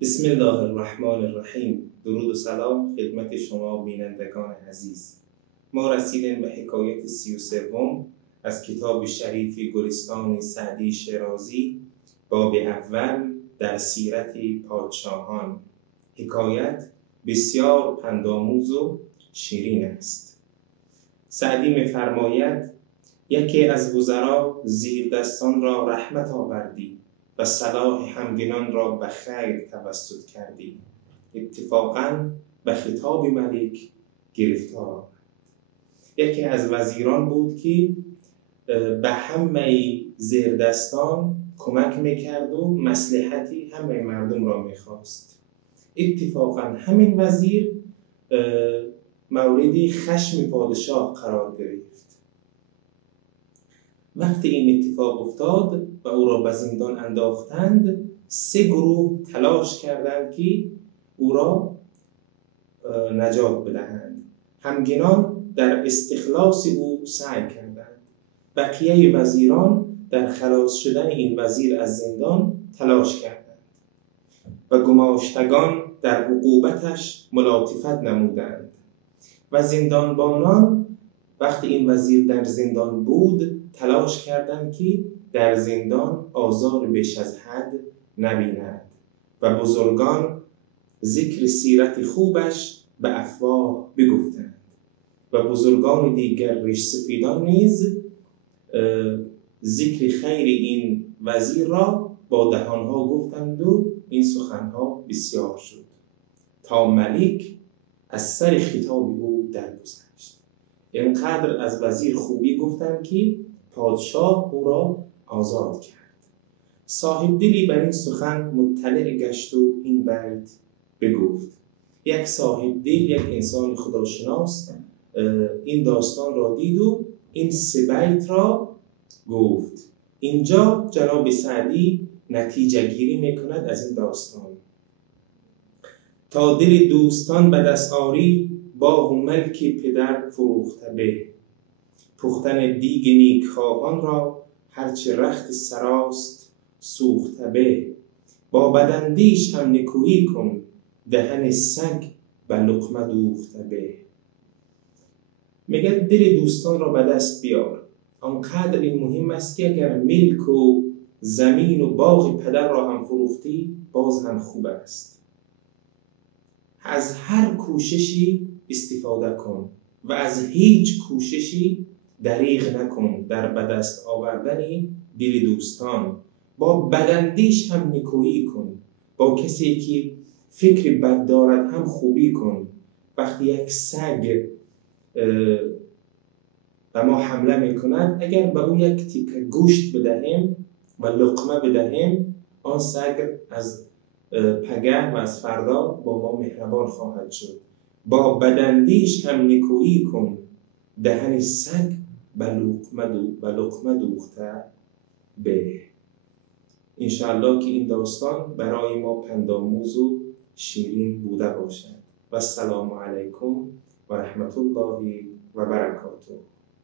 بسم الله الرحمن الرحیم. درود و سلام خدمت شما بینندگان عزیز. ما رسیدیم به حکایت 33 از کتاب شریف گلستان سعدی شیرازی، باب اول در سیرت پادشاهان. حکایت بسیار پندآموز و شیرین است. سعدی می‌فرماید: یکی از وزرا زیردستان را رحمت آوردی و صلاح همگنان را به خیر توسط کردی. اتفاقاً به خطاب ملک گرفتار آمد. یکی از وزیران بود که به همه زیردستان کمک میکرد و مصلحتی همه مردم را میخواست. اتفاقاً همین وزیر مورد خشم پادشاه قرار گرفت. وقتی این اتفاق افتاد و او را به زندان انداختند، 3 گروه تلاش کردند که او را نجات بدهند. همگنان در استخلاص او سعی کردند. بقیه وزیران در خلاص شدن این وزیر از زندان تلاش کردند و گماشتگان در عقوبتش ملاطفت نمودند و زندانبانان وقتی این وزیر در زندان بود تلاش کردند که در زندان آزار بیش از حد نبیند و بزرگان ذکر سیرت خوبش به افواه بگفتند و بزرگان دیگر ریش سفیدان نیز ذکر خیر این وزیر را با دهانها گفتند و این سخنها بسیار شد تا ملک از سر خطاب او درگذشت. اینقدر از وزیر خوبی گفتند که پادشاه او را آزاد کرد. صاحب دلی بر این سخن مطلع گشت و این بیت بگفت. یک صاحب دل، یک انسان خداشناس این داستان را دید و این 3 بیت را گفت. اینجا جناب سعدی نتیجه گیری میکند از این داستان. تا دل دوستان به دست آری، باغ و ملک پدر فروخته به. پختن دیگ نیکخواهان را هرچه رخت سراست سوخته به. با بداندیش هم نکویی کن، دهن سگ به لقمه دوخته به. میگه دل دوستان را به دست بیار. آنقدر این مهم است که اگر ملک و زمین و باغ پدر را هم فروختی باز هم خوب است. از هر کوششی استفاده کن و از هیچ کوششی دریغ نکن در به دست آوردن دل دوستان. با بداندیش هم نکویی کن. با کسی که فکر بد دارد هم خوبی کن. وقتی یک سگ به ما حمله میکند، اگر به او یک تیکه گوشت بدهیم و لقمه بدهیم، آن سگ از پگه و از فردا با ما مهربان خواهد شد. با بداندیش هم نکویی کن، دهن سگ به لقمه دوخته به. انشاءالله که این داستان برای ما پندآموز و شیرین بوده باشد. و السلام علیکم و رحمت الله و برکاته.